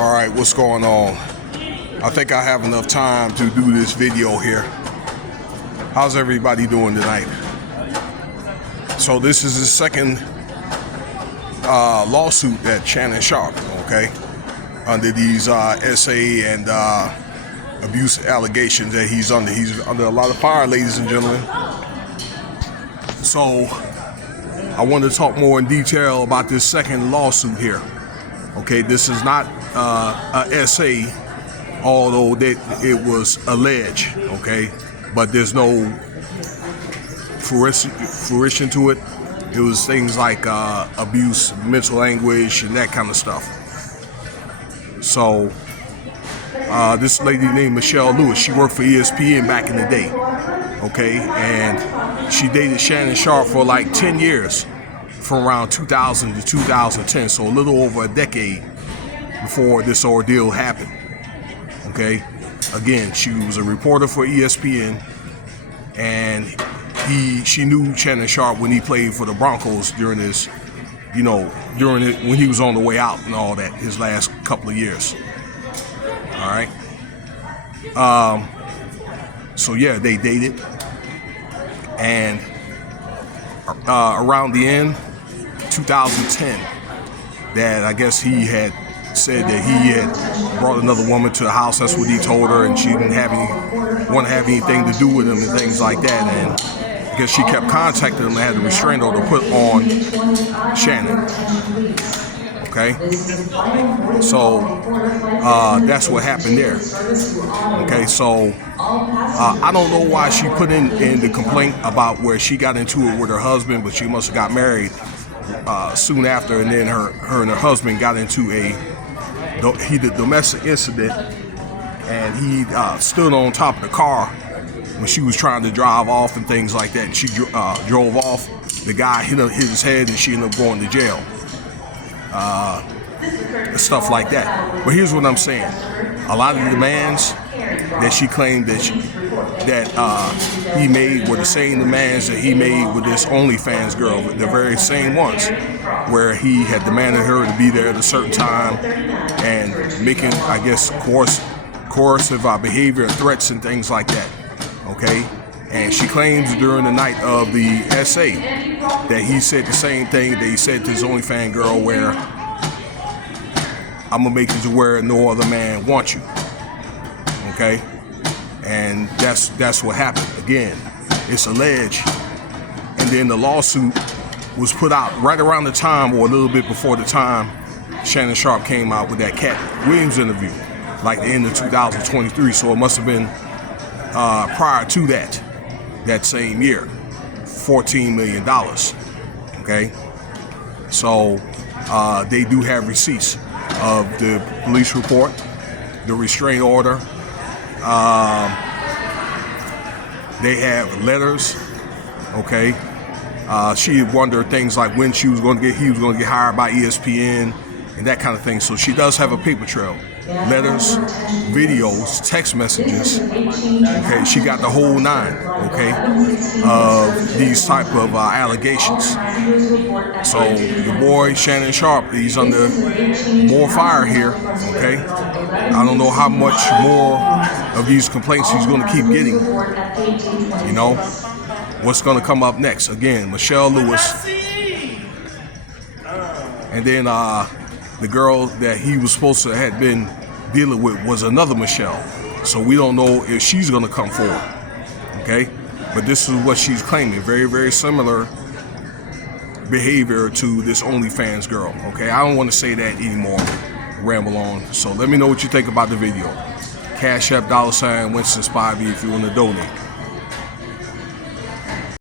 All right, what's going on? I think I have enough time to do this video here. How's everybody doing tonight? So this is the second lawsuit that Shannon Sharpe, okay, under these SA and abuse allegations that he's under. He's under a lot of fire, ladies and gentlemen. So I want to talk more in detail about this second lawsuit here. Okay, this is not a SA, although that it was alleged, okay, but there's no fruition to it. It was things like abuse, mental anguish, and that kind of stuff. So this lady named Michelle Lewis, she worked for ESPN back in the day, okay, and she dated Shannon Sharpe for like 10 years, from around 2000 to 2010, so a little over a decade before this ordeal happened. Okay, again, she was a reporter for ESPN, and she knew Shannon Sharpe when he played for the Broncos during his, when he was on the way out and all that, his last couple of years. All right. So yeah, they dated, and around the end, 2010, that I guess he had said that he had brought another woman to the house. That's what he told her, and she didn't want to have anything to do with him and things like that. And because she kept contacting him and had a restraining order put on Shannon. Okay, so that's what happened there. Okay, so I don't know why she put in the complaint about where she got into it with her husband, but she must have got married soon after, and then her and her husband got into a heated domestic incident, and he stood on top of the car when she was trying to drive off and things like that. And she drove off. The guy hit his head, and she ended up going to jail. Stuff like that. But here's what I'm saying: a lot of the demands that she claimed that he made were the same demands that he made with this OnlyFans girl, the very same ones, where he had demanded her to be there at a certain time and making, I guess, coercive behavior and threats and things like that. Okay, and she claims during the night of the SA that he said the same thing that he said to his OnlyFans girl, where I'm gonna make you to where no other man wants you. Okay, and that's what happened. Again, it's alleged, and then the lawsuit was put out right around the time, or a little bit before the time, Shannon Sharpe came out with that Cat Williams interview, like the end of 2023. So it must have been prior to that same year, $14 million. Okay, so they do have receipts of the police report, the restraining order. They have letters. Okay, she wondered things like when he was going to get hired by ESPN and that kind of thing. So she does have a paper trail. Letters, videos, text messages. Okay, she got the whole nine. Okay, of these type of allegations. So your boy Shannon Sharpe, he's under more fire here. Okay, I don't know how much more of these complaints he's going to keep getting. What's going to come up next? Again, Michelle Lewis, and then the girl that he was supposed to have been dealing with was another Michelle. So we don't know if she's going to come forward. Okay, but this is what she's claiming. Very, very similar behavior to this OnlyFans girl. Okay, I don't want to say that anymore. Ramble on. So let me know what you think about the video. Cash App $Winston Spivey if you want to donate.